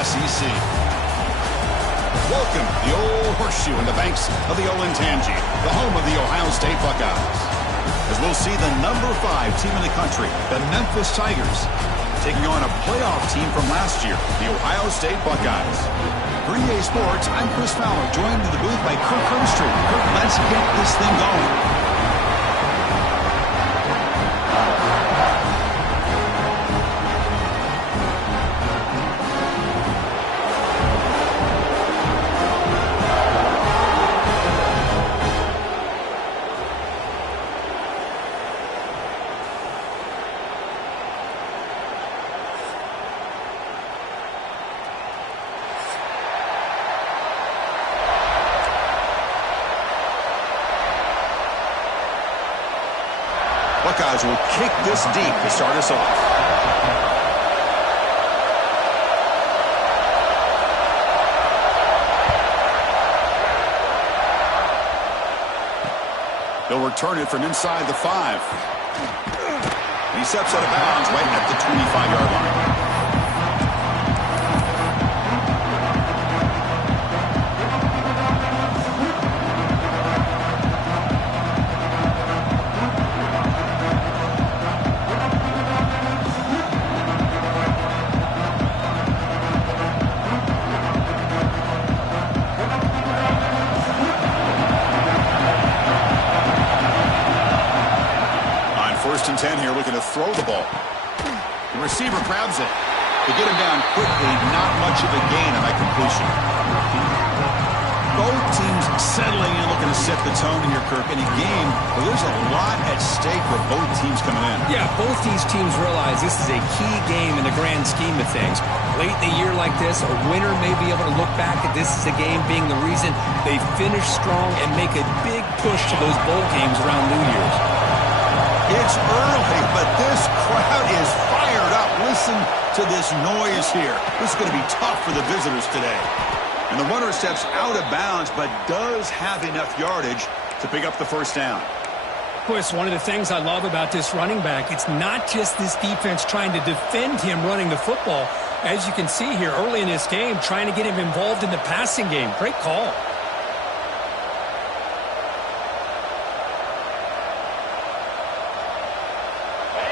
SEC. Welcome to the old horseshoe in the banks of the Olentangy, the home of the Ohio State Buckeyes. As we'll see the number 5 team in the country, the Memphis Tigers, taking on a playoff team from last year, the Ohio State Buckeyes. For EA Sports, I'm Chris Fowler, joined in the booth by Kirk Herbstreit. Kirk, let's get this thing going. Buckeyes will kick this deep to start us off. They'll return it from inside the 5. He steps out of bounds right at the 25-yard line. First and 10 here, looking to throw the ball. The receiver grabs it. They get him down quickly, not much of a gain on that completion. Both teams settling in, looking to set the tone here, Kirk, in a game where there's a lot at stake with both teams coming in. Yeah, both these teams realize this is a key game in the grand scheme of things. Late in the year like this, a winner may be able to look back at this as a game being the reason they finish strong and make a big push to those bowl games around New Year's. It's early, but this crowd is fired up. Listen to this noise here. This is going to be tough for the visitors today. And the runner steps out of bounds, but does have enough yardage to pick up the first down. Boy, it's one of the things I love about this running back. It's not just this defense trying to defend him running the football. As you can see here early in this game, trying to get him involved in the passing game. Great call.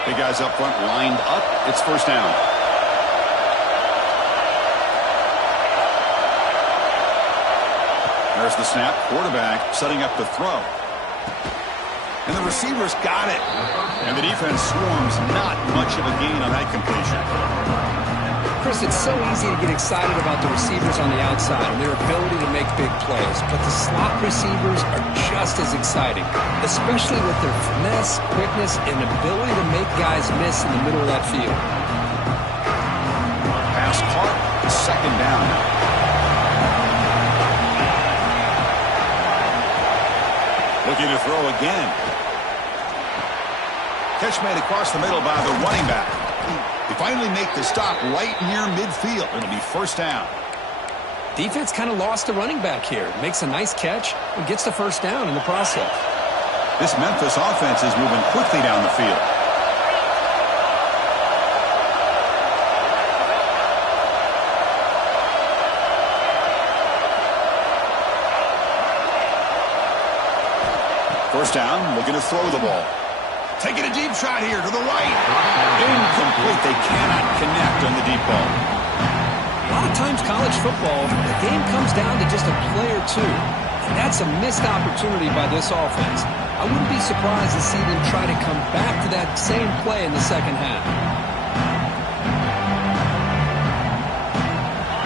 Big guys up front lined up. It's first down. There's the snap. Quarterback setting up the throw. And the receivers got it. And the defense swarms. Not much of a gain on that completion. Chris, it's so easy to get excited about the receivers on the outside and their ability to make big plays, but the slot receivers are just as exciting, especially with their finesse, quickness, and ability to make guys miss in the middle of that field. Pass caught, second down. Looking to throw again. Catch made across the middle by the running back. They finally make the stop right near midfield. It'll be first down. Defense kind of lost the running back here. Makes a nice catch and gets the first down in the process. This Memphis offense is moving quickly down the field. First down, looking to throw the ball. Taking a deep shot here to the right. Incomplete. They cannot connect on the deep ball. A lot of times college football, the game comes down to just a play or two. And that's a missed opportunity by this offense. I wouldn't be surprised to see them try to come back to that same play in the second half.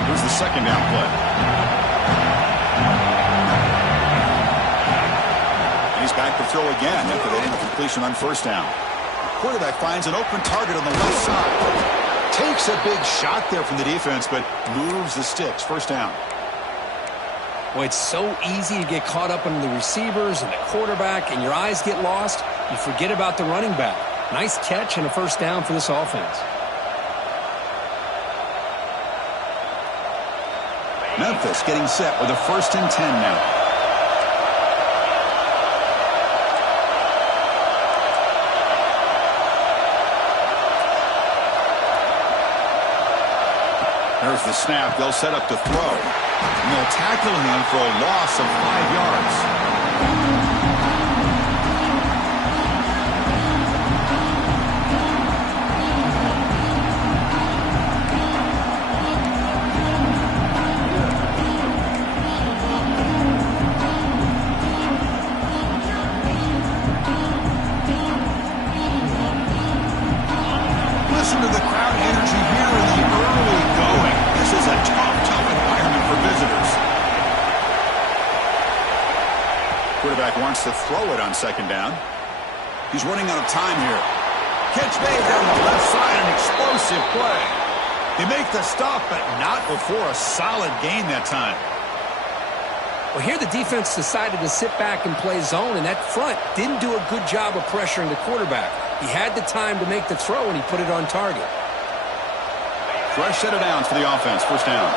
Here's the second down play. He's back to throw again after they didn't completion on first down. Quarterback finds an open target on the left side. Takes a big shot there from the defense, but moves the sticks. First down. Well, it's so easy to get caught up in the receivers and the quarterback, and your eyes get lost. You forget about the running back. Nice catch and a first down for this offense. Memphis getting set with a first and 10 now. There's the snap. They'll set up to throw. And they'll tackle him for a loss of 5 yards. Listen to the crowd energy here in the early going. This is a tough environment for visitors. Quarterback wants to throw it on second down. He's running out of time here. Catch made down the left side, an explosive play. They make the stop, but not before a solid gain that time. Well, here the defense decided to sit back and play zone, and that front didn't do a good job of pressuring the quarterback. He had the time to make the throw, and he put it on target. Fresh set of downs for the offense. First down.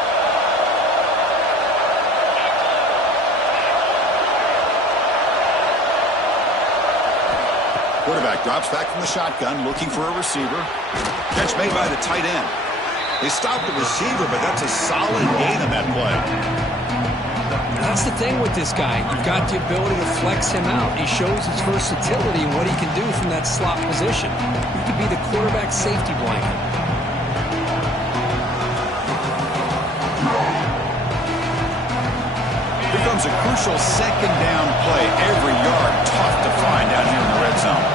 Quarterback drops back from the shotgun, looking for a receiver. Catch made by the tight end. They stopped the receiver, but that's a solid gain on that play. That's the thing with this guy. You've got the ability to flex him out. He shows his versatility and what he can do from that slot position. He could be the quarterback safety blanket. Here comes a crucial second down play. Every yard tough to find down here in the red zone.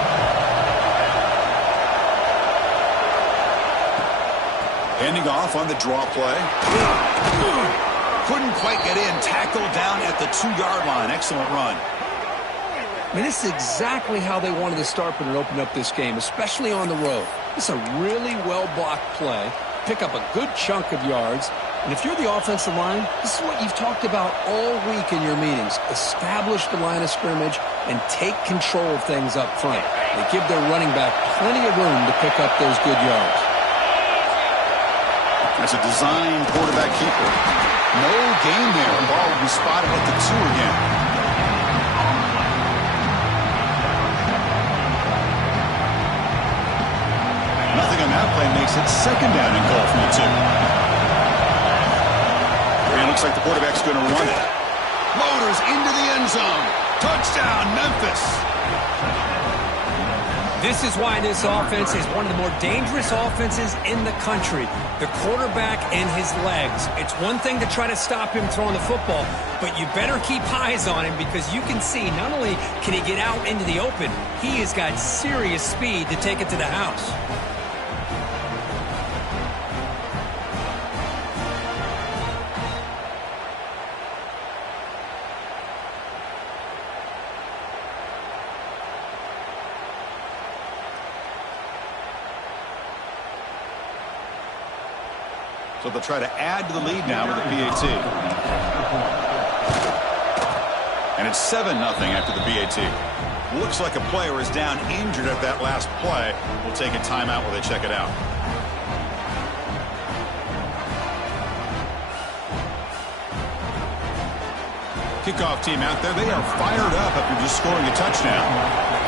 Handing off on the draw play. Couldn't quite get in. Tackled down at the 2-yard line. Excellent run. I mean, this is exactly how they wanted to start when it opened up this game, especially on the road. This is a really well-blocked play. Pick up a good chunk of yards. And if you're the offensive line, this is what you've talked about all week in your meetings. Establish the line of scrimmage and take control of things up front. They give their running back plenty of room to pick up those good yards. That's a designed quarterback keeper. No gain there. The ball will be spotted at the 2 again. Nothing on that play makes it second down and goal from the 2. And it looks like the quarterback's going to run it. Motors into the end zone. Touchdown, Memphis. This is why this offense is one of the more dangerous offenses in the country. The quarterback and his legs. It's one thing to try to stop him throwing the football, but you better keep eyes on him because you can see not only can he get out into the open, he has got serious speed to take it to the house. So they'll try to add to the lead now with the PAT. And it's 7-0 after the PAT. Looks like a player is down injured at that last play. We'll take a timeout while they check it out. Kickoff team out there. They are fired up after just scoring a touchdown.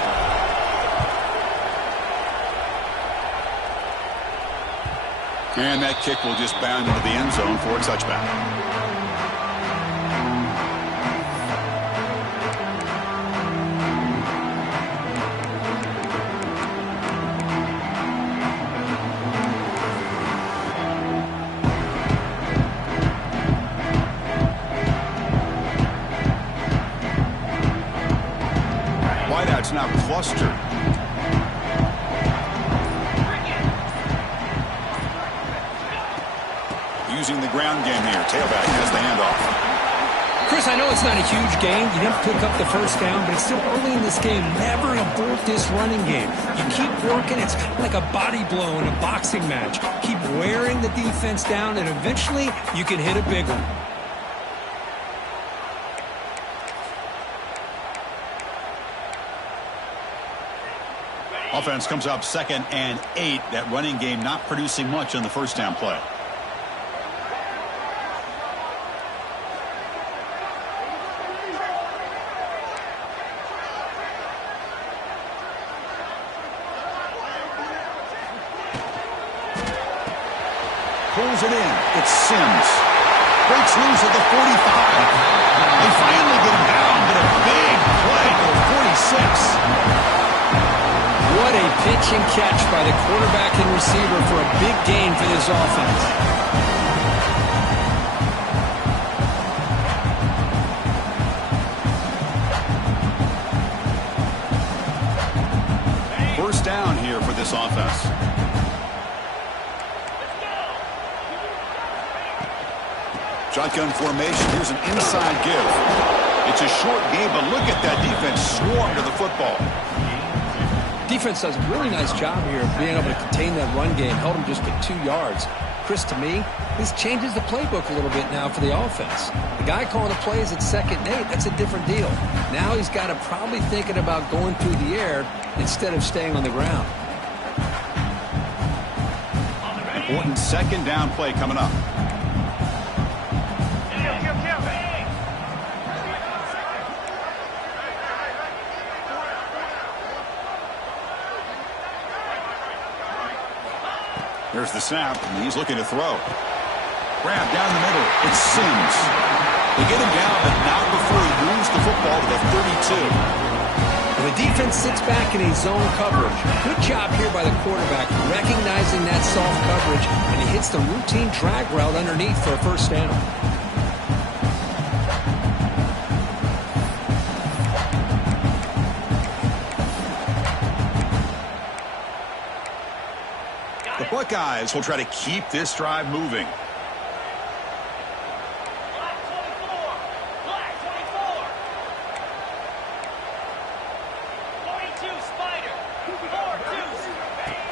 And that kick will just bound into the end zone for a touchback. Wideout's now clustered. Using the ground game here. Tailback has the handoff. Chris, I know it's not a huge gain. You didn't pick up the first down, but it's still early in this game. Never abort this running game. You keep working. It's kind of like a body blow in a boxing match. Keep wearing the defense down, and eventually you can hit a big one. Offense comes up 2nd and 8. That running game not producing much on the first down play. drills it in. It's Sims. Breaks loose at the 45. They finally get him down, but a big play to the 46. What a pitch and catch by the quarterback and receiver for a big gain for this offense. First down here for this offense. Shotgun formation. Here's an inside give. It's a short game, but look at that defense swarm to the football. Defense does a really nice job here of being able to contain that run game. Held him just at 2 yards. Chris, to me, this changes the playbook a little bit now for the offense. The guy calling the plays at 2nd and 8, that's a different deal. Now he's got to probably thinking about going through the air instead of staying on the ground. Important 2nd down play coming up. There's the snap, and he's looking to throw. Grab down the middle. It's Sims. They get him down, but not before he moves the football to the 32. When the defense sits back in a zone coverage, good job here by the quarterback, recognizing that soft coverage, and he hits the routine drag route underneath for a first down. The Buckeyes will try to keep this drive moving.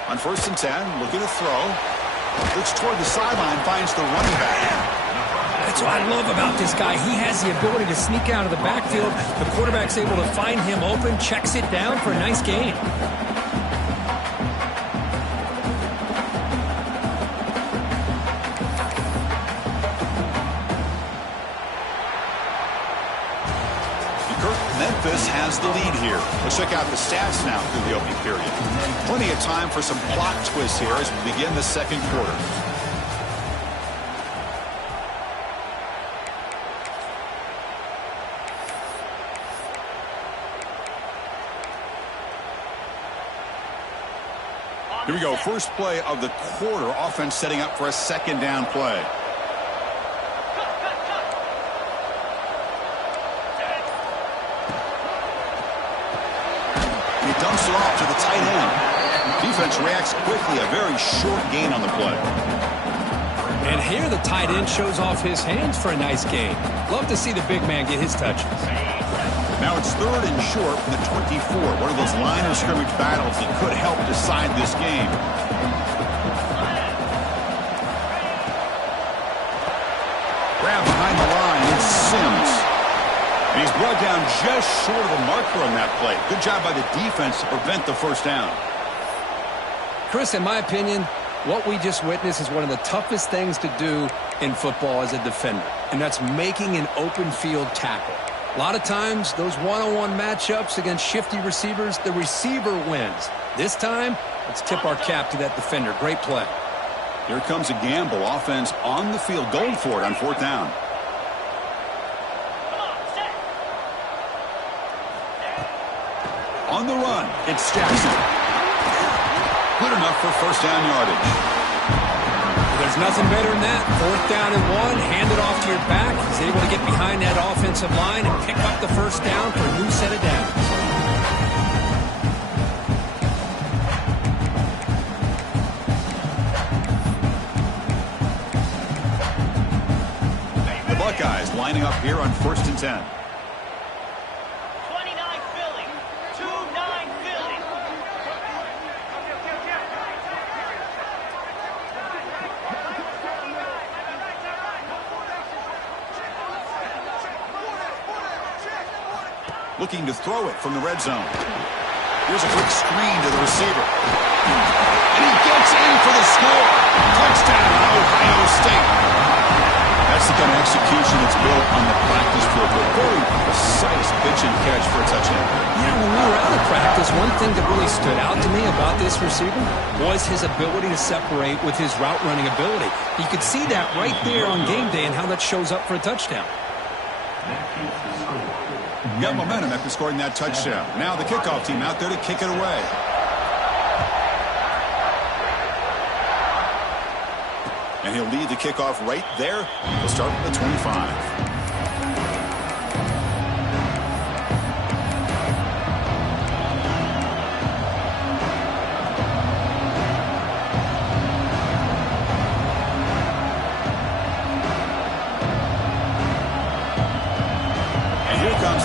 On 1st and 10, looking to throw. Looks toward the sideline, finds the running back. That's what I love about this guy. He has the ability to sneak out of the backfield. The quarterback's able to find him open, checks it down for a nice gain. Memphis has the lead here. Let's check out the stats now through the opening period. Plenty of time for some plot twists here as we begin the 2nd quarter. Here we go. First play of the quarter. Offense setting up for a 2nd down play. Dumps it off to the tight end. Defense reacts quickly. A very short gain on the play. And here the tight end shows off his hands for a nice gain. Love to see the big man get his touches. Now it's 3rd and short from the 24. One of those line of scrimmage battles that could help decide this game. Grab behind the line. It's Sims. And he's brought down just short of the marker on that play. Good job by the defense to prevent the first down. Chris, in my opinion, what we just witnessed is one of the toughest things to do in football as a defender, and that's making an open field tackle. A lot of times, those one-on-one matchups against shifty receivers, the receiver wins. This time, let's tip our cap to that defender. Great play. Here comes a gamble. Offense on the field, going for it on 4th down. On the run, it's Jackson. Good enough for first down yardage. There's nothing better than that. 4th down and 1, hand it off to your back. He's able to get behind that offensive line and pick up the first down for a new set of downs. The Buckeyes lining up here on 1st and 10. Looking to throw it from the red zone. Here's a quick screen to the receiver. And he gets in for the score. Touchdown, Ohio State. That's the kind of execution that's built on the practice field, but very precise pitch and catch for a touchdown. Yeah, when we were out of practice, one thing that really stood out to me about this receiver was his ability to separate with his route running ability. You could see that right there on game day and how that shows up for a touchdown. You got momentum after scoring that touchdown. Now the kickoff team out there to kick it away. And he'll lead the kickoff right there. He'll start from the 25.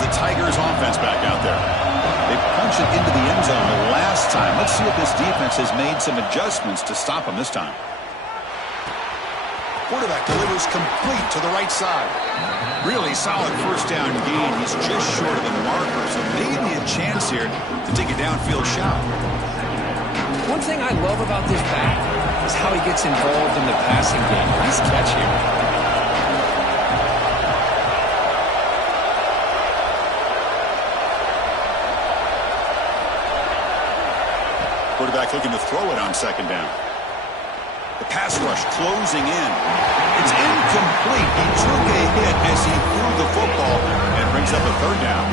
Tigers offense back out there. They punch it into the end zone the last time. Let's see if this defense has made some adjustments to stop them this time. Quarterback delivers complete to the right side. Really solid first down gain. He's just short of the marker, so maybe a chance here to take a downfield shot. One thing I love about this back is how he gets involved in the passing game. Nice catch here. Quarterback looking to throw it on second down. The pass rush closing in. It's incomplete. He took a hit as he threw the football and brings up a third down.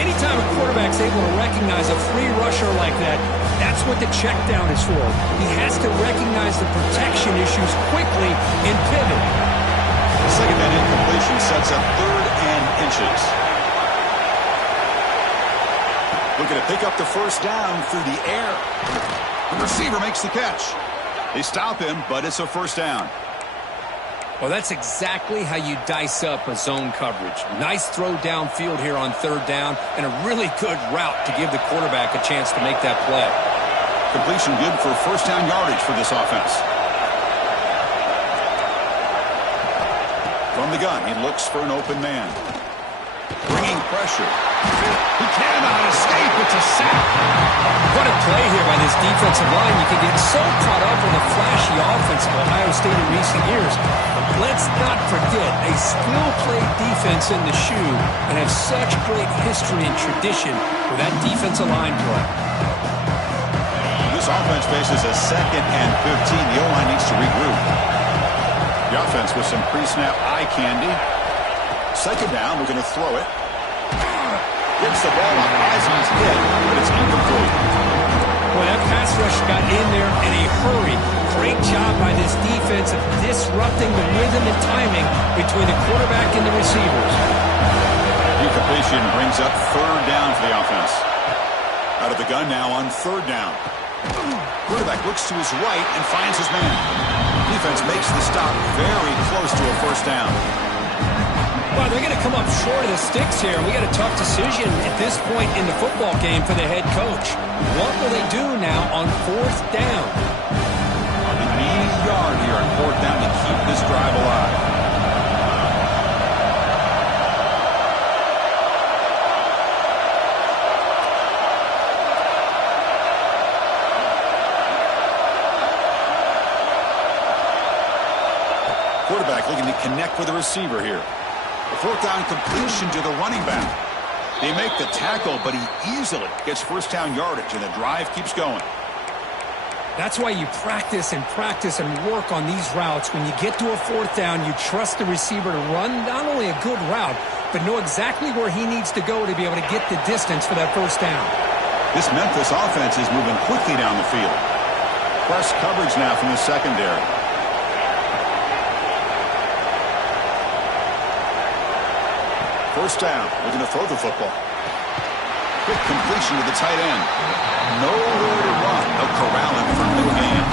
Anytime a quarterback's able to recognize a free rusher like that, that's what the check down is for. He has to recognize the protection issues quickly and pivot. The second down incompletion sets up 3rd and inches. Looking to pick up the first down through the air. The receiver makes the catch. They stop him, but it's a first down. Well, that's exactly how you dice up a zone coverage. Nice throw downfield here on 3rd down, and a really good route to give the quarterback a chance to make that play. Completion good for first down yardage for this offense. From the gun, he looks for an open man. Bringing pressure. He cannot escape. It's a sack. What a play here by this defensive line. You can get so caught up in the flashy offense of Ohio State in recent years. But let's not forget a skill-played defense in the shoe and have such great history and tradition with that defensive line play. This offense faces a 2nd and 15. The O-line needs to regroup. The offense with some pre-snap eye candy. Second down, we're going to throw it. Gets the ball up as he's hit, but it's incomplete. Boy, that pass rush got in there in a hurry. Great job by this defense of disrupting the rhythm and timing between the quarterback and the receivers. Incompletion brings up 3rd down for the offense. Out of the gun now on 3rd down. Quarterback looks to his right and finds his man. Defense makes the stop very close to a first down. Well, they're going to come up short of the sticks here. We got a tough decision at this point in the football game for the head coach. What will they do now on 4th down? They need a yard here on 4th down to keep this drive alive. Quarterback looking to connect with the receiver here. A 4th down completion to the running back. They make the tackle, but he easily gets first down yardage, and the drive keeps going. That's why you practice and work on these routes. When you get to a 4th down, you trust the receiver to run not only a good route, but know exactly where he needs to go to be able to get the distance for that first down. This Memphis offense is moving quickly down the field. Press coverage now from the secondary. First down, looking to throw the football. Quick completion to the tight end. Nowhere to run. They'll corral him for no gain.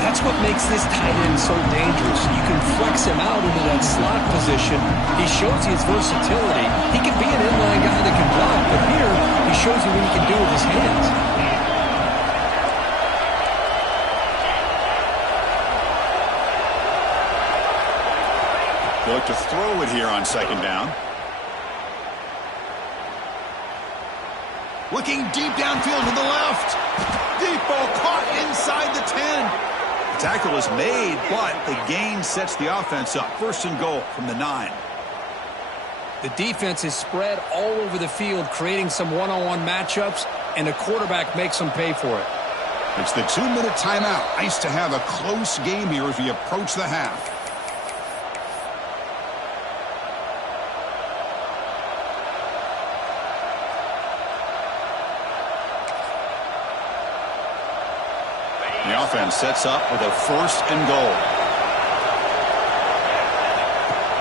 That's what makes this tight end so dangerous. You can flex him out into that slot position. He shows you his versatility. He can be an inline guy that can block, but here he shows you what he can do with his hands. They look to throw it here on second down. Looking deep downfield to the left. Deep ball caught inside the 10. Tackle is made, but the gain sets the offense up. 1st and goal from the 9. The defense is spread all over the field, creating some one-on-one matchups, and the quarterback makes them pay for it. It's the 2-minute timeout. Nice to have a close game here as we approach the half. The offense sets up with a 1st and goal.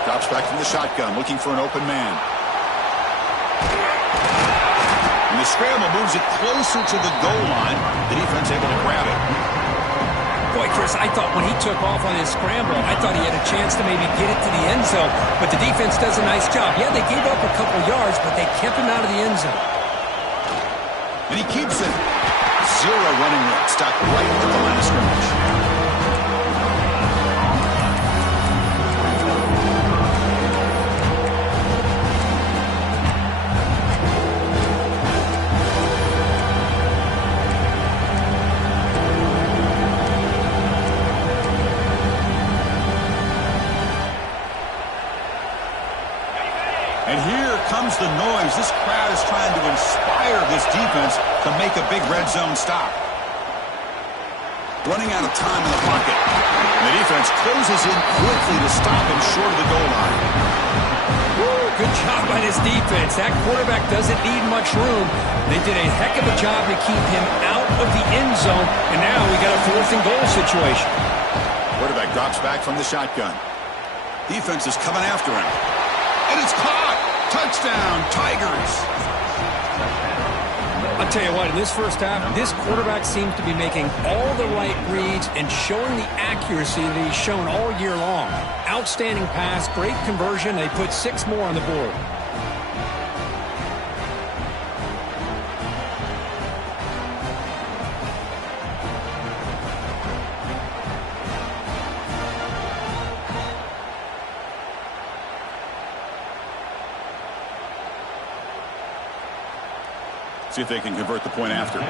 Drops back from the shotgun, looking for an open man. And the scramble moves it closer to the goal line. The defense able to grab it. Boy, Chris, I thought when he took off on his scramble, I thought he had a chance to maybe get it to the end zone. But the defense does a nice job. Yeah, they gave up a couple yards, but they kept him out of the end zone. And he keeps it. 0 running room. Stuck right at the line of scrimmage. And here comes the noise. This crowd is trying to inspire this defense to make a big red zone stop. Running out of time in the pocket. And the defense closes in quickly to stop him short of the goal line. Woo, good job by this defense. That quarterback doesn't need much room. They did a heck of a job to keep him out of the end zone. And now we got a 4th and goal situation. Quarterback drops back from the shotgun. Defense is coming after him. And it's caught. Touchdown, Tigers. I'll tell you what, in this first half, this quarterback seems to be making all the right reads and showing the accuracy that he's shown all year long. Outstanding pass, great conversion. They put 6 more on the board. See if they can convert the point after.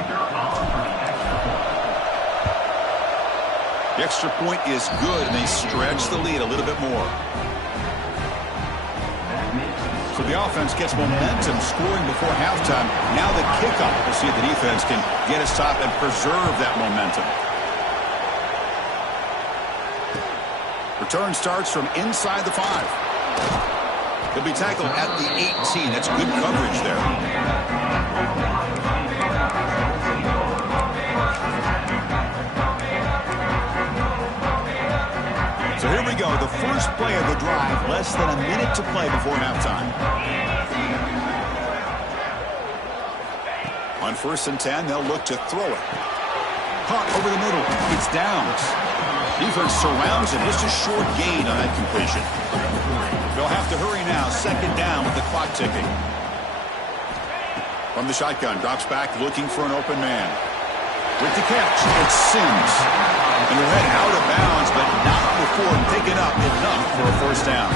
The extra point is good, and they stretch the lead a little bit more. So the offense gets momentum scoring before halftime. Now the kickoff. We'll see if the defense can get a stop and preserve that momentum. Return starts from inside the 5. He'll be tackled at the 18. That's good coverage there. So here we go, the first play of the drive, less than a minute to play before halftime. On 1st and 10, they'll look to throw it. Caught over the middle, it's Downs. Defense surrounds him, just a short gain on that completion. They'll have to hurry now, 2nd down with the clock ticking. From the shotgun, drops back, looking for an open man. With the catch, it's Sims. And he'll head out of bounds, but not before picking up enough for a 1st down.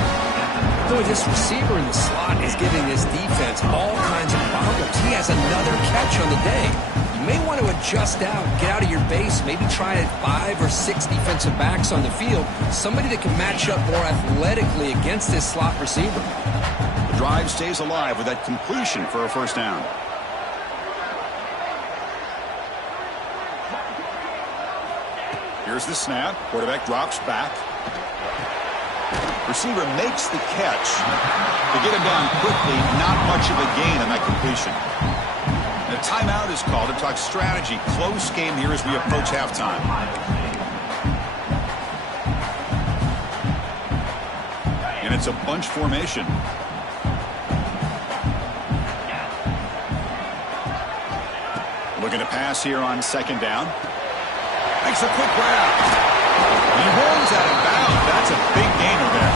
Boy, this receiver in the slot is giving this defense all kinds of problems. He has another catch on the day. You may want to adjust out, get out of your base, maybe try 5 or 6 defensive backs on the field. Somebody that can match up more athletically against this slot receiver. The drive stays alive with that completion for a 1st down. Here's the snap. Quarterback drops back. Receiver makes the catch. To get him down quickly, not much of a gain on that completion. And a timeout is called to talk strategy. Close game here as we approach halftime. And it's a bunch formation. Looking to pass here on 2nd down. Makes a quick grab. He rolls out of bounds. That's a big gainer there.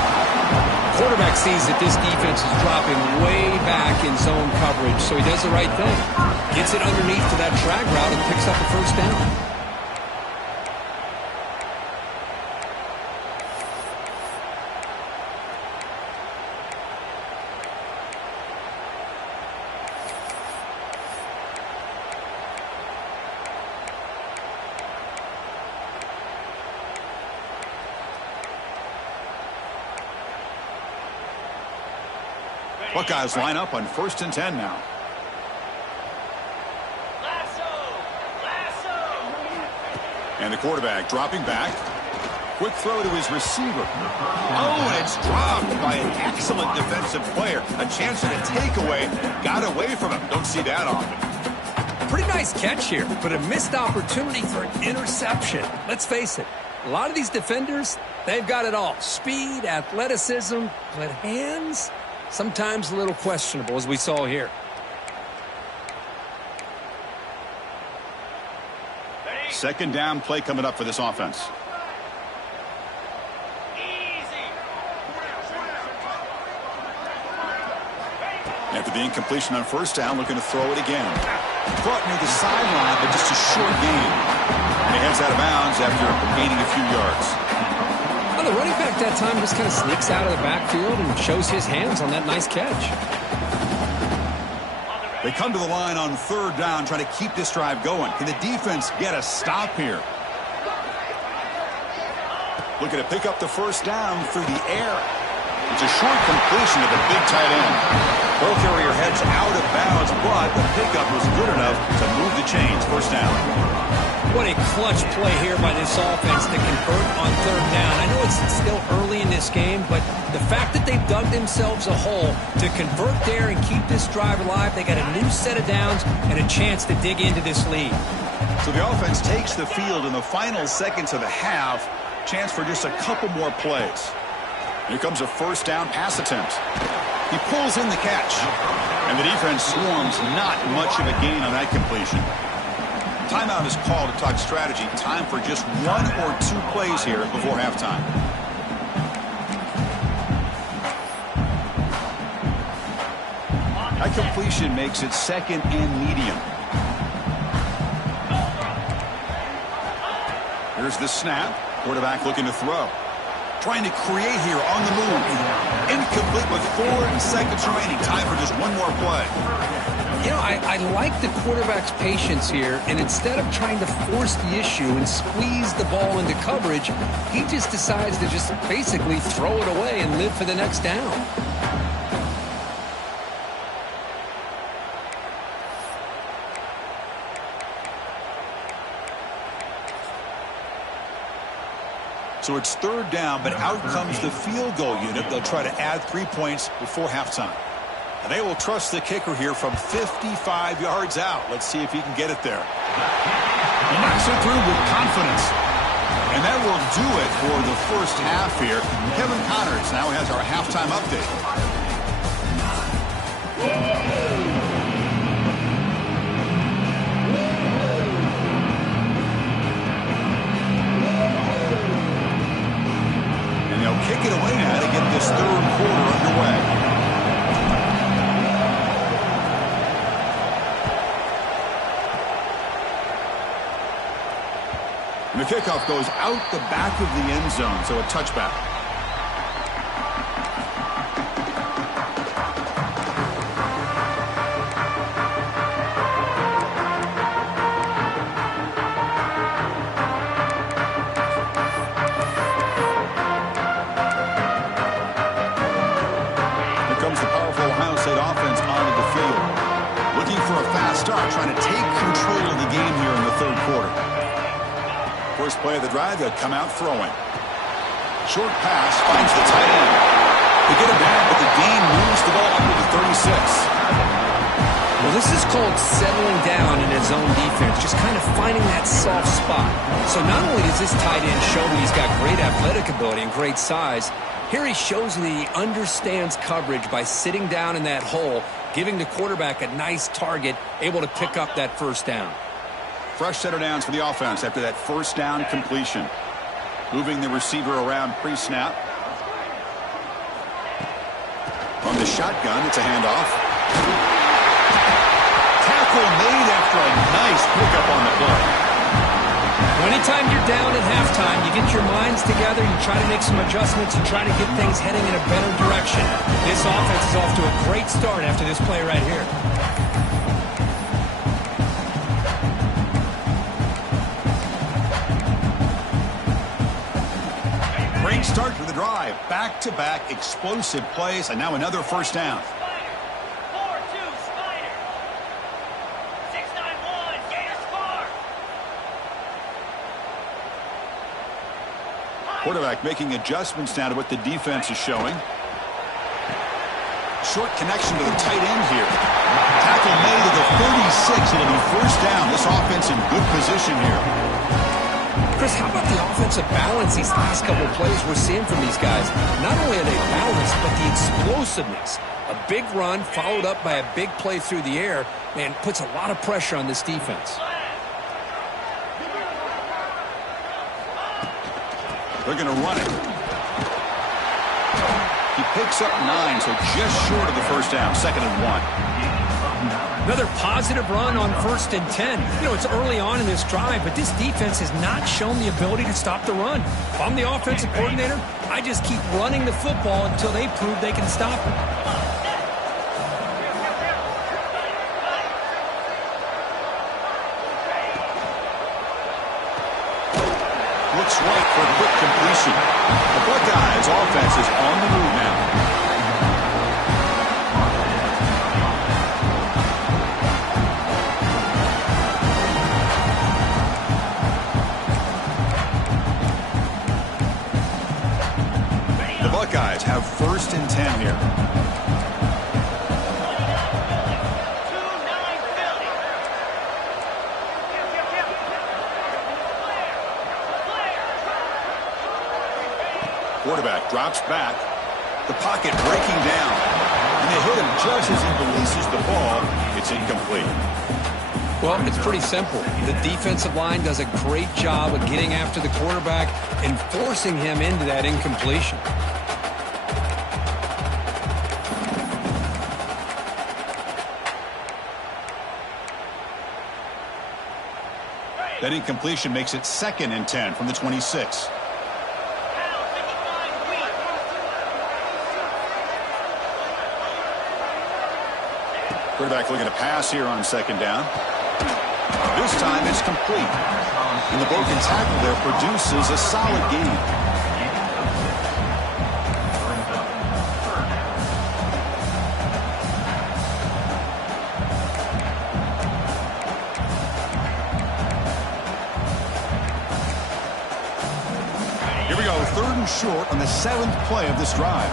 Quarterback sees that this defense is dropping way back in zone coverage, so he does the right thing. Gets it underneath to that drag route and picks up a 1st down. Buckeyes line up on 1st and 10 now. And the quarterback dropping back. Quick throw to his receiver. Oh, and it's dropped by an excellent defensive player. A chance at a takeaway. Got away from him. Don't see that often. Pretty nice catch here, but a missed opportunity for an interception. Let's face it, a lot of these defenders, they've got it all. Speed, athleticism, but hands, sometimes a little questionable, as we saw here. Second down play coming up for this offense. After the incompletion on 1st down, looking to throw it again. Caught near the sideline, but just a short gain. And he heads out of bounds after gaining a few yards. Well, the running back that time just kind of sneaks out of the backfield and shows his hands on that nice catch. They come to the line on 3rd down, trying to keep this drive going. Can the defense get a stop here? Looking to pick up the 1st down through the air. It's a short completion to the big tight end. Ball carrier heads out of bounds, but the pickup was good enough to move the chains. 1st down. What a clutch play here by this offense to convert on 3rd down. I know it's still early in this game, but the fact that they've dug themselves a hole to convert there and keep this drive alive, they got a new set of downs and a chance to dig into this lead. So the offense takes the field in the final seconds of the half. Chance for just a couple more plays. Here comes a 1st down pass attempt. He pulls in the catch. And the defense swarms. Not much of a gain on that completion. Timeout is called to talk strategy. Time for just 1 or 2 plays here before halftime. That completion makes it 2nd and medium. Here's the snap. Quarterback looking to throw. Trying to create here on the move. Incomplete with 4 seconds remaining. Time for just 1 more play. You know, I like the quarterback's patience here, and instead of trying to force the issue and squeeze the ball into coverage, he just decides to just basically throw it away and live for the next down. So it's 3rd down, but out comes the field goal unit. They'll try to add 3 points before halftime. And they will trust the kicker here from 55 yards out. Let's see if he can get it there. He knocks it through with confidence. And that will do it for the 1st half here. Kevin Connors now has our halftime update. Kick it away now to get this 3rd quarter underway. And the kickoff goes out the back of the end zone, so a touchback. Trying to take control of the game here in the 3rd quarter. First play of the drive, they'll come out throwing. Short pass finds the tight end. They get it back, but the gain moves the ball up to the 36. Well, this is called settling down in his own defense, just kind of finding that soft spot. So not only does this tight end show that he's got great athletic ability and great size, here he shows that he understands coverage by sitting down in that hole, giving the quarterback a nice target, able to pick up that 1st down. Fresh set of downs for the offense after that 1st down completion. Moving the receiver around pre-snap. From the shotgun, it's a handoff. Tackle made after a nice pickup on the play. Anytime you're down at halftime, you get your minds together, you try to make some adjustments, you try to get things heading in a better direction. This offense is off to a great start after this play right here. Great start to the drive. Back-to-back explosive plays, and now another 1st down. Quarterback making adjustments now to what the defense is showing. Short connection to the tight end here. Tackle made to the 36. It'll be first down. This offense in good position here. Chris, how about the offensive balance these last couple of plays we're seeing from these guys? Not only are they balanced, but the explosiveness. A big run followed up by a big play through the air, man, puts a lot of pressure on this defense. They're going to run it. He picks up 9, so just short of the first down. 2nd and 1. Another positive run on 1st and 10. You know, it's early on in this drive, but this defense has not shown the ability to stop the run. If I'm the offensive coordinator, I just keep running the football until they prove they can stop it. Looks right for a quick completion. The Buckeyes offense is on the move now. The Buckeyes have 1st and 10 here. Quarterback drops back. The pocket breaking down. And they hit him just as he releases the ball. It's incomplete. Well, it's pretty simple. The defensive line does a great job of getting after the quarterback and forcing him into that incompletion. That incompletion makes it 2nd and 10 from the 26. Quarterback looking to pass here on 2nd down. This time it's complete. And the broken tackle there produces a solid gain. Here we go, 3rd and short on the 7th play of this drive.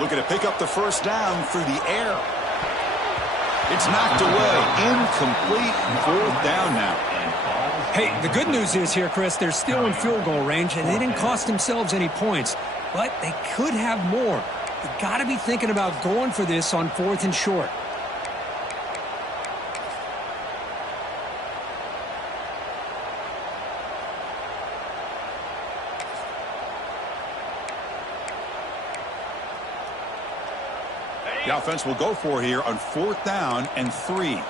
Looking to pick up the first down through the air. It's knocked away. Incomplete. 4th down now. Hey, the good news is here, Chris, they're still in field goal range, and they didn't cost themselves any points. But they could have more. You got to be thinking about going for this on 4th and short. The offense will go for here on 4th down and 3.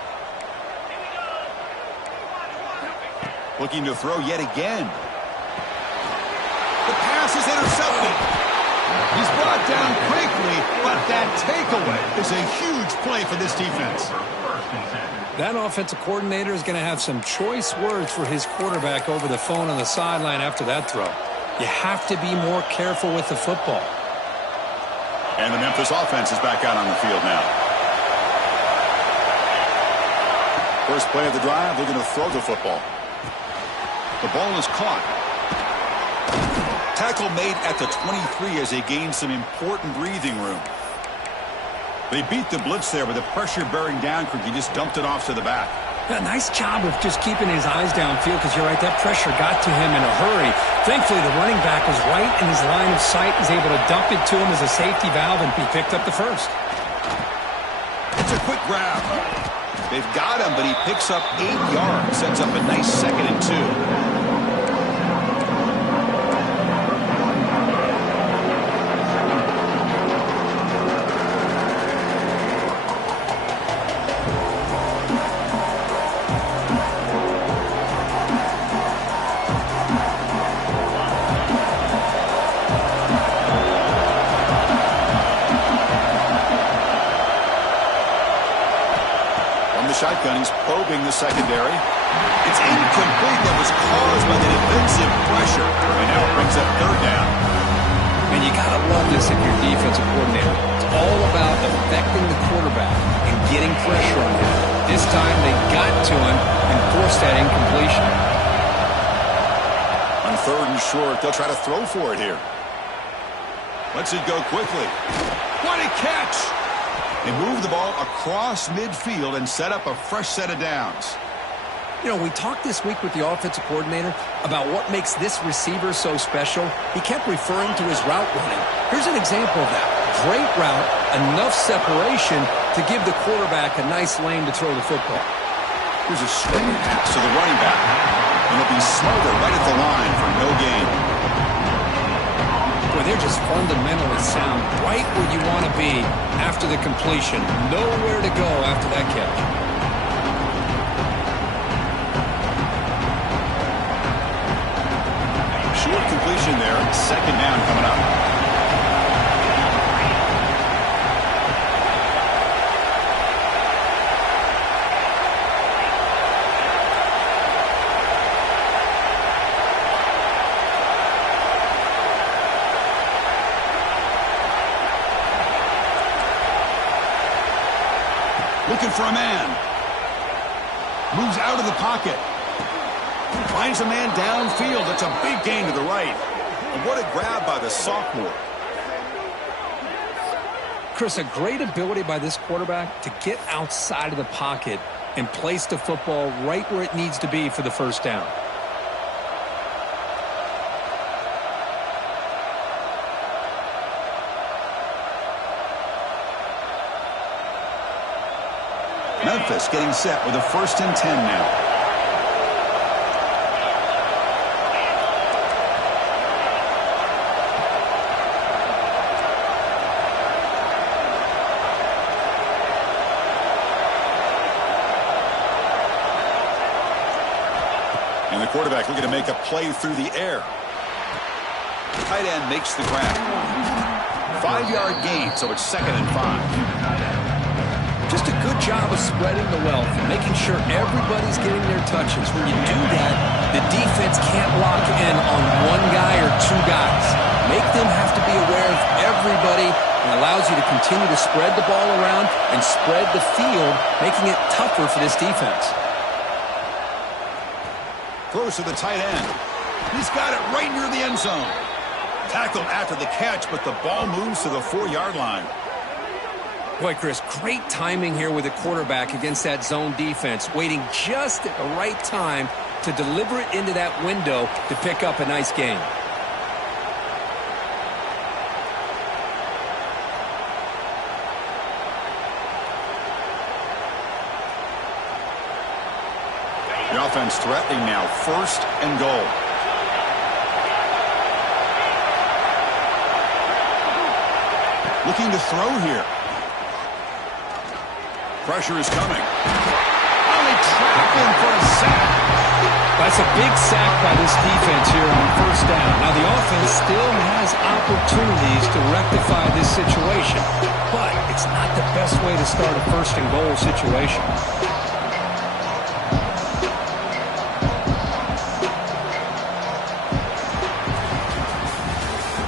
Looking to throw yet again. The pass is intercepted. He's brought down quickly, but that takeaway is a huge play for this defense. That offensive coordinator is going to have some choice words for his quarterback over the phone on the sideline after that throw. You have to be more careful with the football. And the Memphis offense is back out on the field now. First play of the drive, they're going to throw the football. The ball is caught. Tackle made at the 23 as they gain some important breathing room. They beat the blitz there with the pressure bearing down. He just dumped it off to the back. Yeah, nice job of just keeping his eyes downfield, because you're right, that pressure got to him in a hurry. Thankfully, the running back was right in his line of sight, was able to dump it to him as a safety valve, and he picked up the first. It's a quick grab. They've got him, but he picks up 8 yards, sets up a nice 2nd and 2. Shotgun, he's probing the secondary. It's incomplete. That was caused by the defensive pressure. And now it brings up 3rd down. And you got to love this if you're a defensive coordinator. It's all about affecting the quarterback and getting pressure on him. This time they got to him and forced that incompletion. On 3rd and short, they'll try to throw for it here. Lets it go quickly. What a catch! They move the ball across midfield and set up a fresh set of downs. You know, we talked this week with the offensive coordinator about what makes this receiver so special. He kept referring to his route running. Here's an example of that. Great route, enough separation to give the quarterback a nice lane to throw the football. Here's a swing pass to the running back. And he'll be smothered right at the line for no gain. Boy, they're just fundamentally sound, right where you want to be after the completion. Nowhere to go after that catch. Short completion there. 2nd down coming up. Looking for a man. Moves out of the pocket. Finds a man downfield. That's a big gain to the right. And what a grab by the sophomore. Chris, a great ability by this quarterback to get outside of the pocket and place the football right where it needs to be for the 1st down. Memphis getting set with a 1st and 10 now. And the quarterback looking to make a play through the air. The tight end makes the grab. 5-yard gain, so it's 2nd and 5. Just a good job of spreading the wealth and making sure everybody's getting their touches. When you do that, the defense can't lock in on one guy or 2 guys. Make them have to be aware of everybody and allows you to continue to spread the ball around and spread the field, making it tougher for this defense. Throws to the tight end. He's got it right near the end zone. Tackled after the catch, but the ball moves to the 4-yard line. Boy, Chris, great timing here with the quarterback against that zone defense, waiting just at the right time to deliver it into that window to pick up a nice gain. The offense threatening now, 1st and goal. Looking to throw here. Pressure is coming. Only trapping for a sack. That's a big sack by this defense here on 1st down. Now, the offense still has opportunities to rectify this situation, but it's not the best way to start a 1st and goal situation.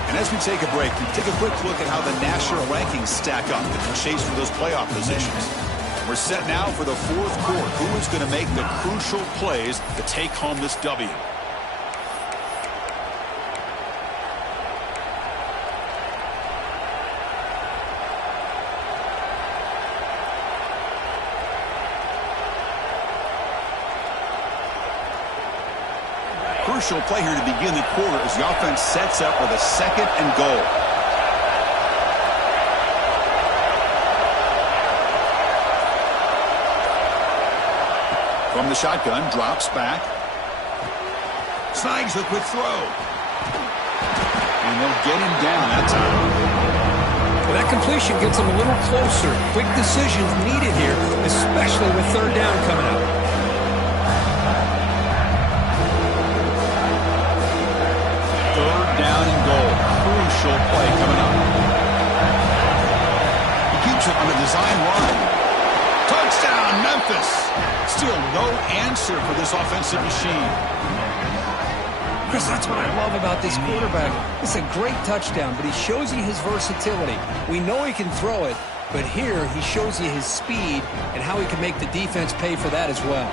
And as we take a break, we take a quick look at how the national rankings stack up in the chase for those playoff positions. We're set now for the 4th quarter. Who is going to make the crucial plays to take home this W? Crucial play here to begin the quarter as the offense sets up with a 2nd and goal. From the shotgun, drops back. Snags the quick throw. And they'll get him down that time. Well, that completion gets him a little closer. Quick decisions needed here, especially with 3rd down coming up. Third down and goal. Crucial play coming up. He keeps it on a design run. Touchdown, Memphis. Still no answer for this offensive machine. Chris, that's what I love about this quarterback. It's a great touchdown, but he shows you his versatility. We know he can throw it, but here he shows you his speed and how he can make the defense pay for that as well.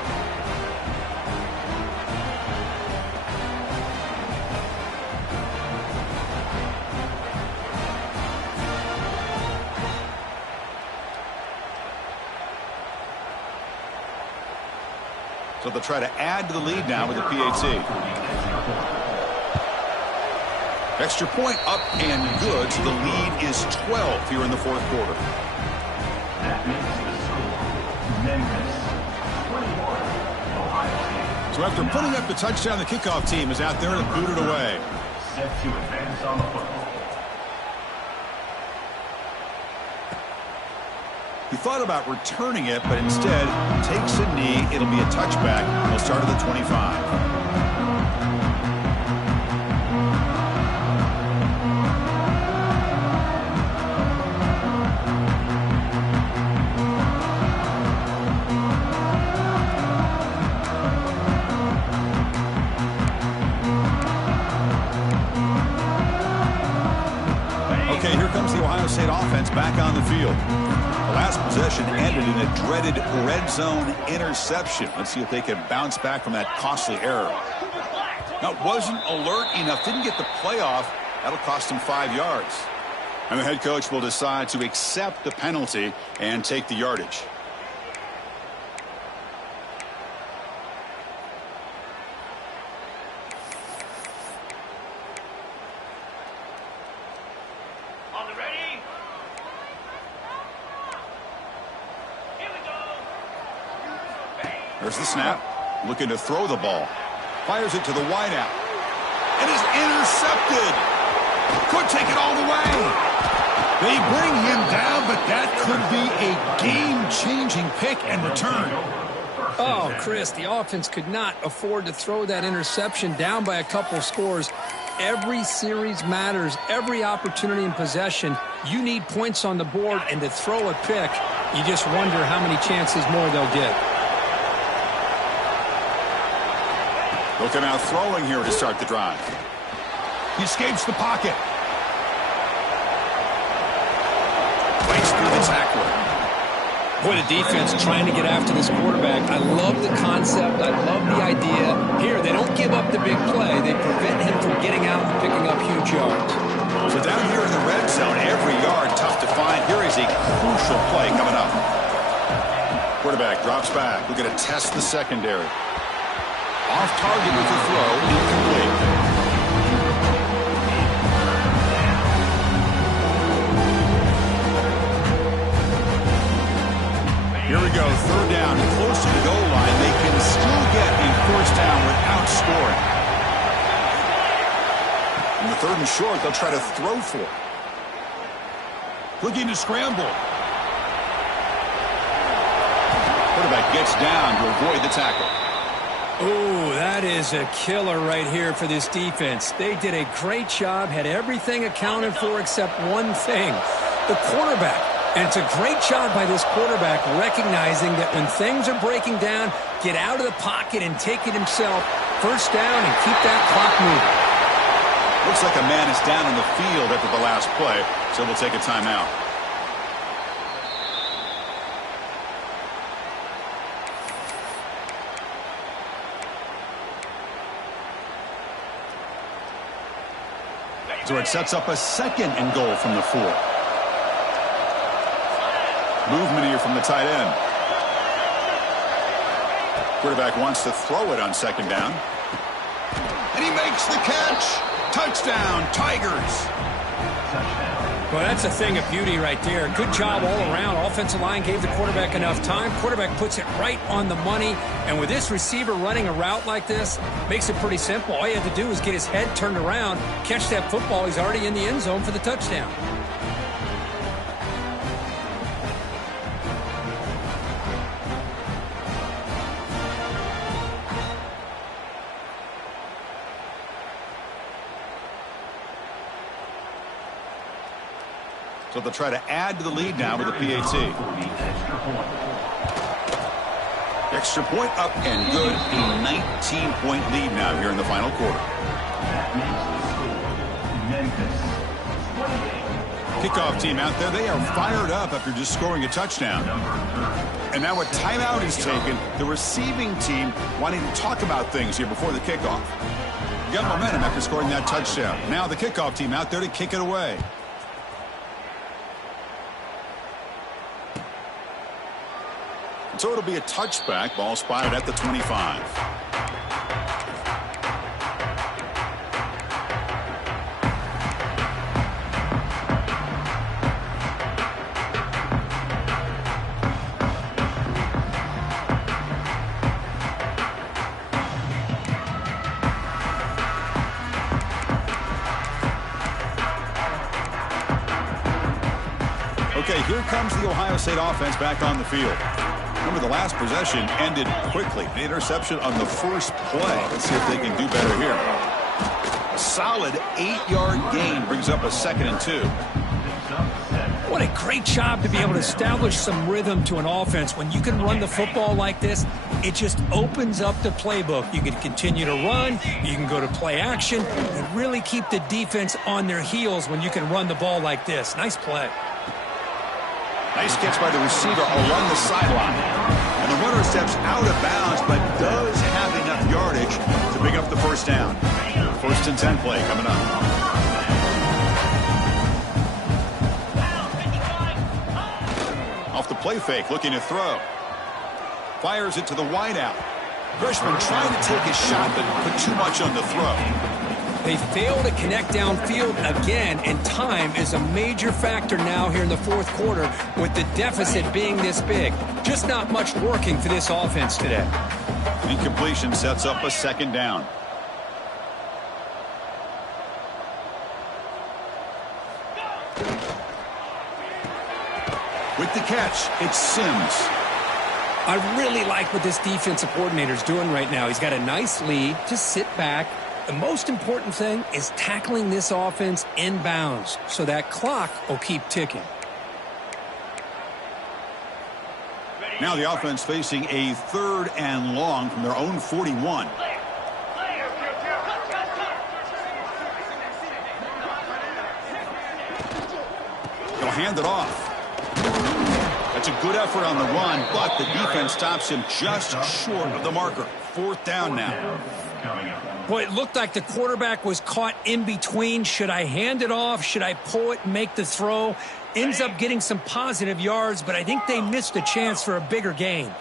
So they'll try to add to the lead now with the PAT. Extra point up and good. So the lead is 12 here in the fourth quarter. So after putting up the touchdown, the kickoff team is out there to boot it away. Set to advance on the football. He thought about returning it, but instead takes a knee. It'll be a touchback. He'll start at the 25. Okay, here comes the Ohio State offense back on the field. The last possession ended in a dreaded red zone interception. Let's see if they can bounce back from that costly error. Now, wasn't alert enough, didn't get the playoff. That'll cost him 5 yards. And the head coach will decide to accept the penalty and take the yardage. There's the snap. Looking to throw the ball. Fires it to the wideout. It is intercepted. Could take it all the way. They bring him down, but that could be a game-changing pick and return. Oh, Chris, the offense could not afford to throw that interception down by a couple scores. Every series matters. Every opportunity in possession. You need points on the board, and to throw a pick, you just wonder how many chances more they'll get. Looking out throwing here to start the drive. He escapes the pocket. Breaks through the tackler. Boy, the defense trying to get after this quarterback. I love the concept. I love the idea. Here, they don't give up the big play. They prevent him from getting out and picking up huge yards. So down here in the red zone, every yard tough to find. Here is a crucial play coming up. Quarterback drops back. We're going to test the secondary. Off target with the throw, incomplete. Here we go, third down, close to the goal line. They can still get a first down without scoring. In the third and short, they'll try to throw for it. Looking to scramble. Quarterback gets down to avoid the tackle. Oh, that is a killer right here for this defense. They did a great job, had everything accounted for except one thing, the quarterback. And it's a great job by this quarterback recognizing that when things are breaking down, get out of the pocket and take it himself. First down and keep that clock moving. Looks like a man is down in the field after the last play, so we'll take a timeout. So it sets up a second and goal from the 4. Movement here from the tight end. Quarterback wants to throw it on second down. And he makes the catch. Touchdown, Tigers. Well, that's a thing of beauty right there. Good job all around. Offensive line gave the quarterback enough time. Quarterback puts it right on the money. And with this receiver running a route like this, makes it pretty simple. All you have to do is get his head turned around, catch that football. He's already in the end zone for the touchdown. So they'll try to add to the lead now with the PAT. Extra point up and good. A 19-point lead now here in the final quarter. Memphis. Kickoff team out there, they are fired up after just scoring a touchdown. And now a timeout is taken. The receiving team wanting to talk about things here before the kickoff. Got momentum after scoring that touchdown. Now the kickoff team out there to kick it away. So it'll be a touchback. Ball spotted at the 25. Okay, here comes the Ohio State offense back on the field. Remember, the last possession ended quickly. The interception on the first play. Let's see if they can do better here. A solid 8-yard gain brings up a 2nd and 2. What a great job to be able to establish some rhythm to an offense. When you can run the football like this, it just opens up the playbook. You can continue to run, you can go to play action, and really keep the defense on their heels when you can run the ball like this. Nice play. Nice catch by the receiver along the sideline. And the runner steps out of bounds, but does have enough yardage to pick up the first down. 1st and 10 play coming up. Off the play fake, looking to throw. Fires it to the wideout. Freshman trying to take his shot, but put too much on the throw. They fail to connect downfield again, and time is a major factor now here in the 4th quarter with the deficit being this big. Just not much working for this offense today. Incompletion sets up a 2nd down. With the catch, it's Sims. I really like what this defensive coordinator is doing right now. He's got a nice lead. Just sit back. The most important thing is tackling this offense inbounds so that clock will keep ticking. Now the offense facing a 3rd and long from their own 41. They'll hand it off. That's a good effort on the run, but the defense stops him just short of the marker. 4th down now. Boy, it looked like the quarterback was caught in between. Should I hand it off? Should I pull it and make the throw? Ends up getting some positive yards, but I think they missed a chance for a bigger gain.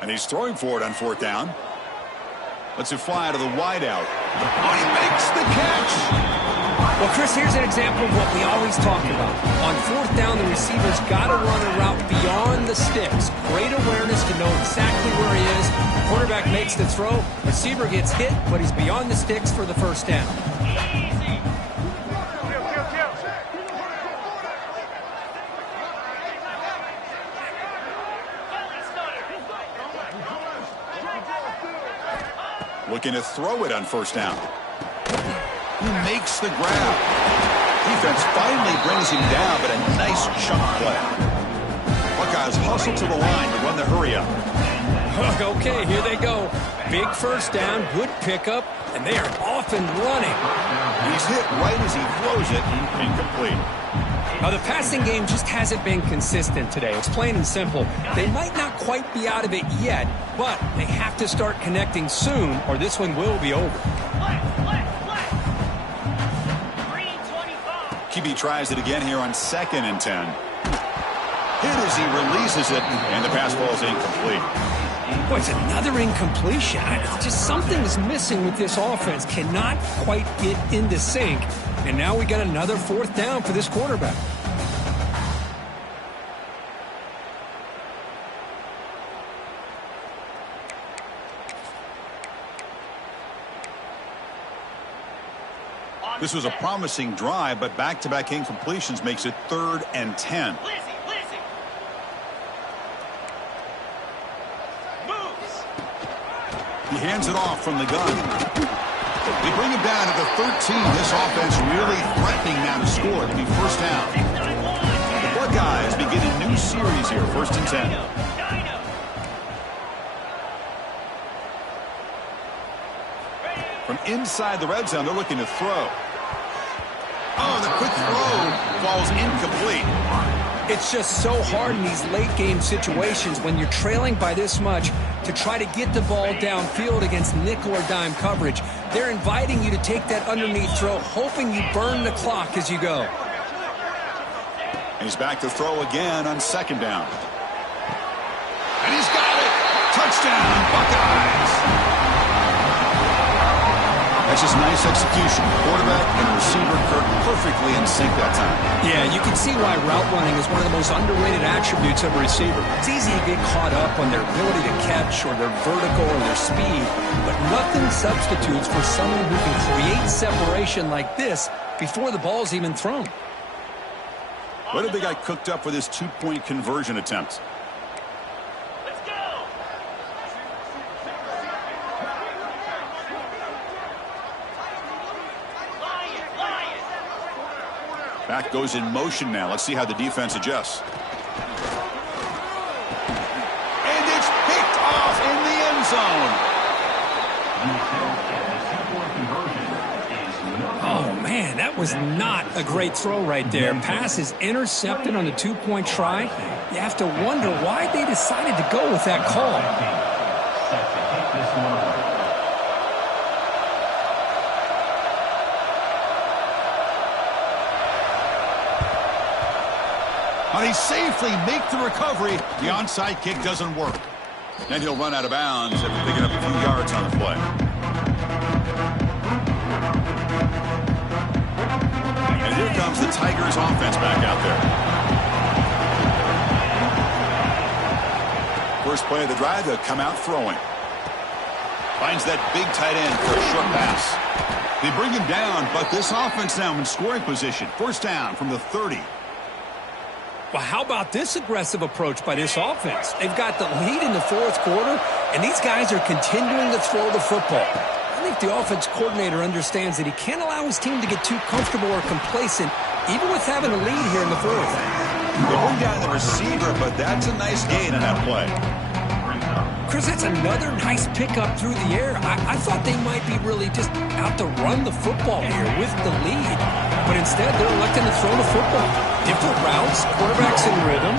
And he's throwing for it on 4th down. Lets it fly to the wideout. Oh, he makes the catch. Well, Chris, here's an example of what we always talk about. On 4th down, the receiver's got to run a route beyond the sticks. Great awareness to know exactly where he is. Quarterback makes the throw. Receiver gets hit, but he's beyond the sticks for the first down. Looking to throw it on 1st down. He makes the grab. Defense finally brings him down, but a nice chunk play. Buckeyes hustle to the line to run the hurry up. Okay, here they go. Big first down, good pickup, and they are off and running. He's hit right as he throws it, incomplete. Now, the passing game just hasn't been consistent today. It's plain and simple. They might not quite be out of it yet, but they have to start connecting soon, or this one will be over. QB tries it again here on 2nd and 10. Hit as he releases it, and the pass ball is incomplete. Boy, it's another incompletion. Just something is missing with this offense. Cannot quite get into sync. And now we got another 4th down for this quarterback. This was a promising drive, but back-to-back incompletions makes it 3rd and 10. He hands it off from the gun. They bring him down to the 13. This offense really threatening now to score. It'll be 1st down. The Buckeyes begin a new series here, 1st and 10. From inside the red zone, they're looking to throw. Oh, the quick throw falls incomplete. It's just so hard in these late-game situations when you're trailing by this much to try to get the ball downfield against nickel or dime coverage. They're inviting you to take that underneath throw, hoping you burn the clock as you go. He's back to throw again on second down. And he's got it! Touchdown, Buckeyes! That's just nice execution. Quarterback and receiver perfectly in sync that time. Yeah, you can see why route running is one of the most underrated attributes of a receiver. It's easy to get caught up on their ability to catch or their vertical or their speed, but nothing substitutes for someone who can create separation like this before the ball's even thrown. What have they got cooked up for this two-point conversion attempt? Back goes in motion now. Let's see how the defense adjusts. And it's picked off in the end zone. Oh, man, that was not a great throw right there. Pass is intercepted on the two-point try. You have to wonder why they decided to go with that call. They safely make the recovery. The onside kick doesn't work. Then he'll run out of bounds after picking up a few yards on the play. And here comes the Tigers offense back out there. First play of the drive, they'll come out throwing. Finds that big tight end for a short pass. They bring him down, but this offense now in scoring position. First down from the 30. Well, how about this aggressive approach by this offense? They've got the lead in the fourth quarter, and these guys are continuing to throw the football. I think the offense coordinator understands that he can't allow his team to get too comfortable or complacent, even with having a lead here in the fourth. They bring down the receiver, but that's a nice gain on that play. Chris, that's another nice pickup through the air. I thought they might be really just out to run the football here with the lead. But instead, they're electing to throw the football. Different routes, quarterbacks in rhythm.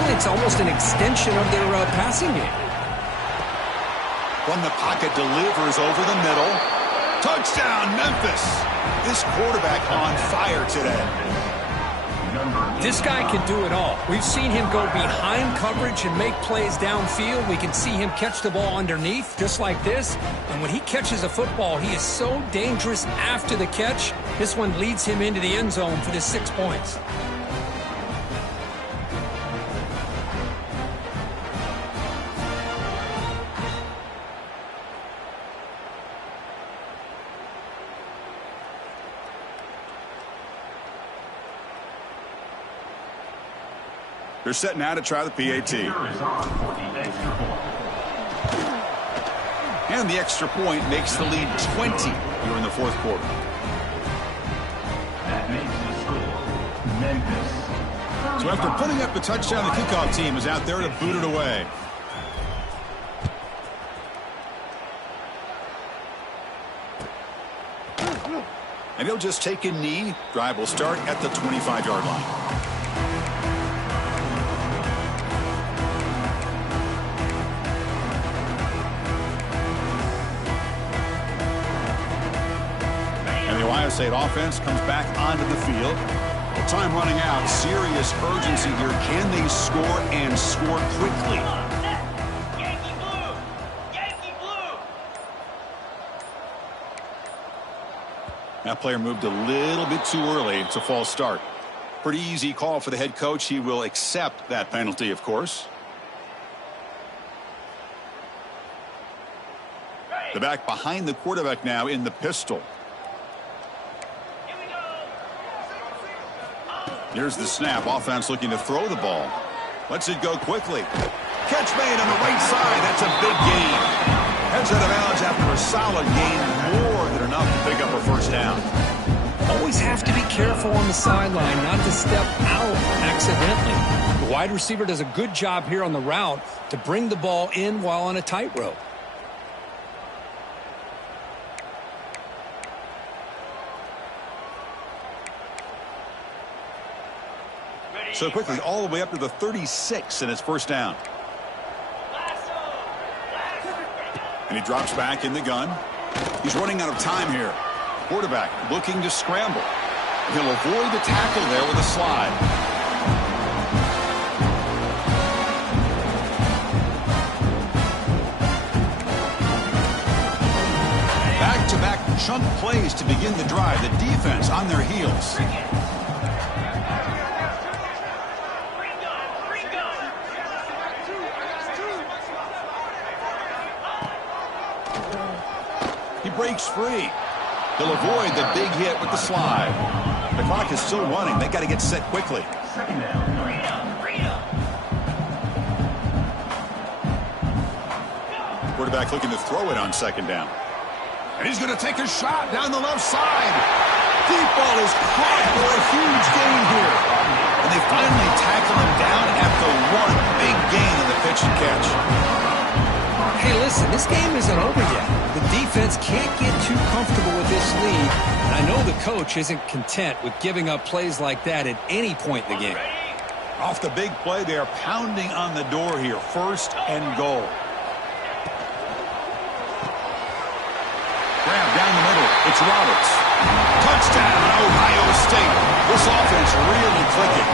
Really, it's almost an extension of their passing game. From the pocket, delivers over the middle. Touchdown, Memphis. This quarterback on fire today. This guy can do it all. We've seen him go behind coverage and make plays downfield. We can see him catch the ball underneath, just like this. And when he catches a football, he is so dangerous after the catch. This one leads him into the end zone for the 6 points. They're setting out to try the PAT. And the extra point makes the lead 20 here in the fourth quarter. That makes the score Memphis. So after putting up the touchdown, the kickoff team is out there to boot it away. And he'll just take a knee. Drive will start at the 25-yard line. Ohio State offense comes back onto the field. Well, time running out. Serious urgency here. Can they score and score quickly? Yankee blue! Yankee blue! That player moved a little bit too early. It's a false start. Pretty easy call for the head coach. He will accept that penalty, of course. The back behind the quarterback now in the pistol. Here's the snap. Offense looking to throw the ball. Lets it go quickly. Catch made on the right side. That's a big gain. Heads out of bounds after a solid gain. More than enough to pick up a first down. Always have to be careful on the sideline not to step out accidentally. The wide receiver does a good job here on the route to bring the ball in while on a tightrope. So quickly, all the way up to the 36, and it's first down. And he drops back in the gun. He's running out of time here. Quarterback looking to scramble. He'll avoid the tackle there with a slide. Back-to-back chunk plays to begin the drive. The defense on their heels. He breaks free. He'll avoid the big hit with the slide. The clock is still running. They got to get set quickly. Second down. Quarterback looking to throw it on second down. And he's going to take a shot down the left side. Deep ball is caught for a huge gain here. And they finally tackle him down after one big gain in the pitch and catch. Hey, listen, this game isn't over yet. The defense can't get too comfortable with this lead. And I know the coach isn't content with giving up plays like that at any point in the game. Off the big play, they are pounding on the door here. First and goal. Grab down the middle. It's Roberts. Touchdown, Ohio State. This offense really clicking.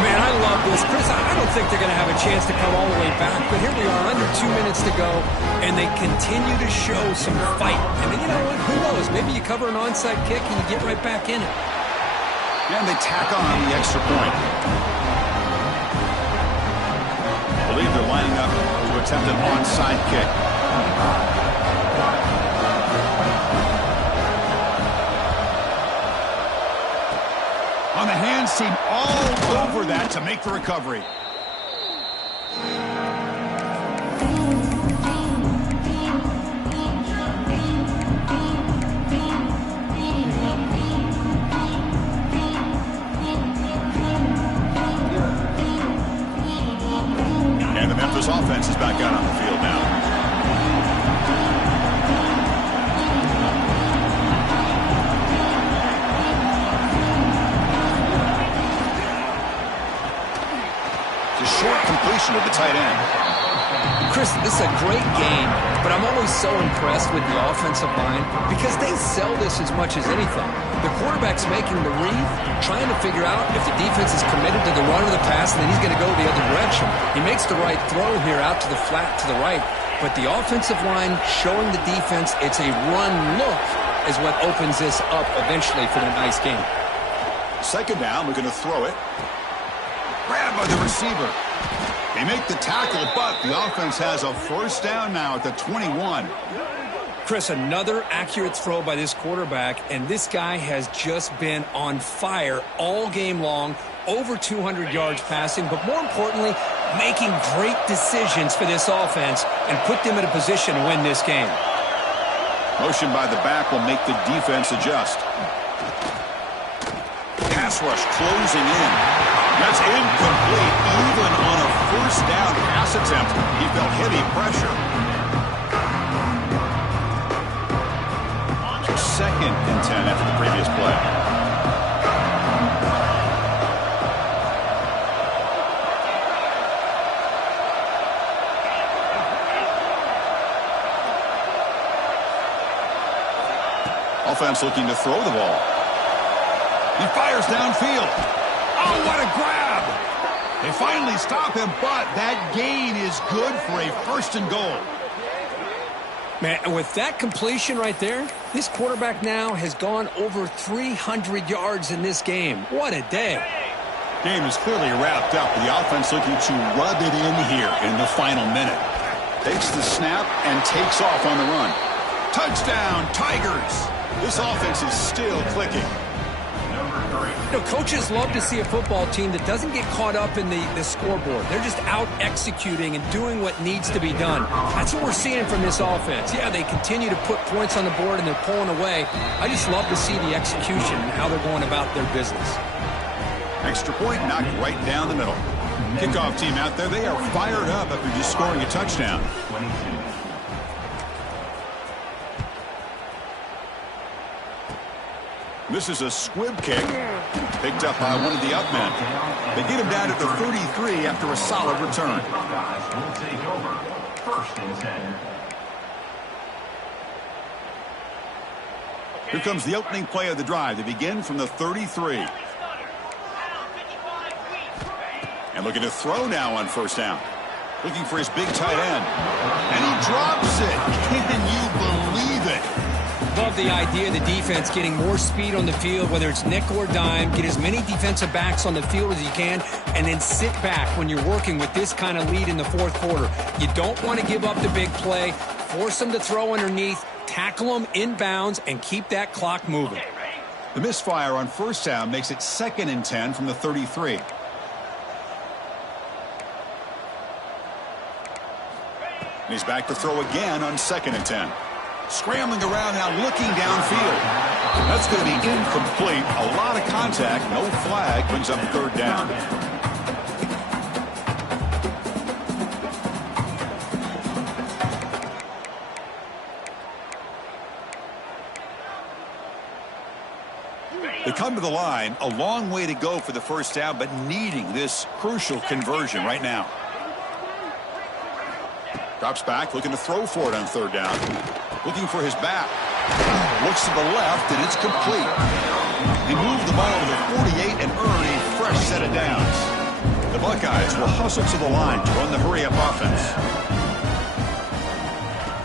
Man, I love this. Chris, I don't think they're going to have a chance to come all the way back, but here we are, under 2 minutes to go, and they continue to show some fight. And you know what? Who knows? Maybe you cover an onside kick and you get right back in it. And they tack on the extra point. I believe they're lining up to attempt an onside kick. On the hands team all over that to make the recovery. And the Memphis offense is back out on the field now. Short completion with the tight end. Chris, this is a great game, but I'm always so impressed with the offensive line because they sell this as much as anything. The quarterback's making the read, trying to figure out if the defense is committed to the run or the pass, and then he's going to go the other direction. He makes the right throw here out to the flat to the right, but the offensive line showing the defense it's a run look is what opens this up eventually for the nice game. Second down, we're going to throw it. Grabbed by the receiver. They make the tackle, but the offense has a first down now at the 21. Chris, another accurate throw by this quarterback, and this guy has just been on fire all game long, over 200 yards passing, but more importantly, making great decisions for this offense and put them in a position to win this game. Motion by the back will make the defense adjust. Pass rush closing in. That's incomplete. Even on a first down pass attempt, he felt heavy pressure. Second and 10 after the previous play. Offense looking to throw the ball. He fires downfield. Oh, what a grab! They finally stop him, but that gain is good for a first and goal. Man, with that completion right there, this quarterback now has gone over 300 yards in this game. What a day. Game is clearly wrapped up. The offense looking to rub it in here in the final minute. Takes the snap and takes off on the run. Touchdown, Tigers! This offense is still clicking. You know, coaches love to see a football team that doesn't get caught up in the scoreboard. They're just out executing and doing what needs to be done. That's what we're seeing from this offense. Yeah, they continue to put points on the board and they're pulling away. I just love to see the execution and how they're going about their business. Extra point knocked right down the middle. Kickoff team out there, they are fired up after just scoring a touchdown. 22. This is a squib kick picked up by one of the up men. They get him down at the 33 after a solid return. Buckeyes will take over. 1st and 10. Here comes the opening play of the drive. They begin from the 33. And looking to throw now on 1st down. Looking for his big tight end. And he drops it. Can you believe it? Love the idea of the defense getting more speed on the field, whether it's nickel or dime. Get as many defensive backs on the field as you can, and then sit back when you're working with this kind of lead in the 4th quarter. You don't want to give up the big play. Force them to throw underneath, tackle them inbounds, and keep that clock moving. The misfire on 1st down makes it 2nd and 10 from the 33. And he's back to throw again on 2nd and 10. Scrambling around now, looking downfield. That's going to be incomplete. A lot of contact, no flag, brings up 3rd down. They come to the line, a long way to go for the 1st down, but needing this crucial conversion right now. Drops back, looking to throw for it on 3rd down. Looking for his back. Looks to the left, and it's complete. He moved the ball to the 48 and earned a fresh set of downs. The Buckeyes will hustle to the line to run the hurry-up offense.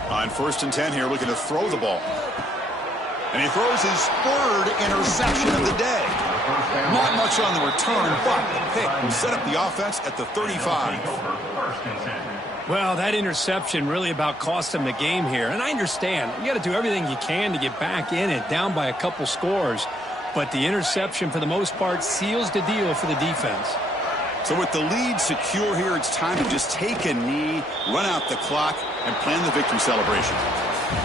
On 1st and 10 here, looking to throw the ball. And he throws his 3rd interception of the day. Not much on the return, but the pick will set up the offense at the 35. Well, that interception really about cost them the game here. And I understand. You got to do everything you can to get back in it, down by a couple scores. But the interception, for the most part, seals the deal for the defense. So with the lead secure here, it's time to just take a knee, run out the clock, and plan the victory celebration.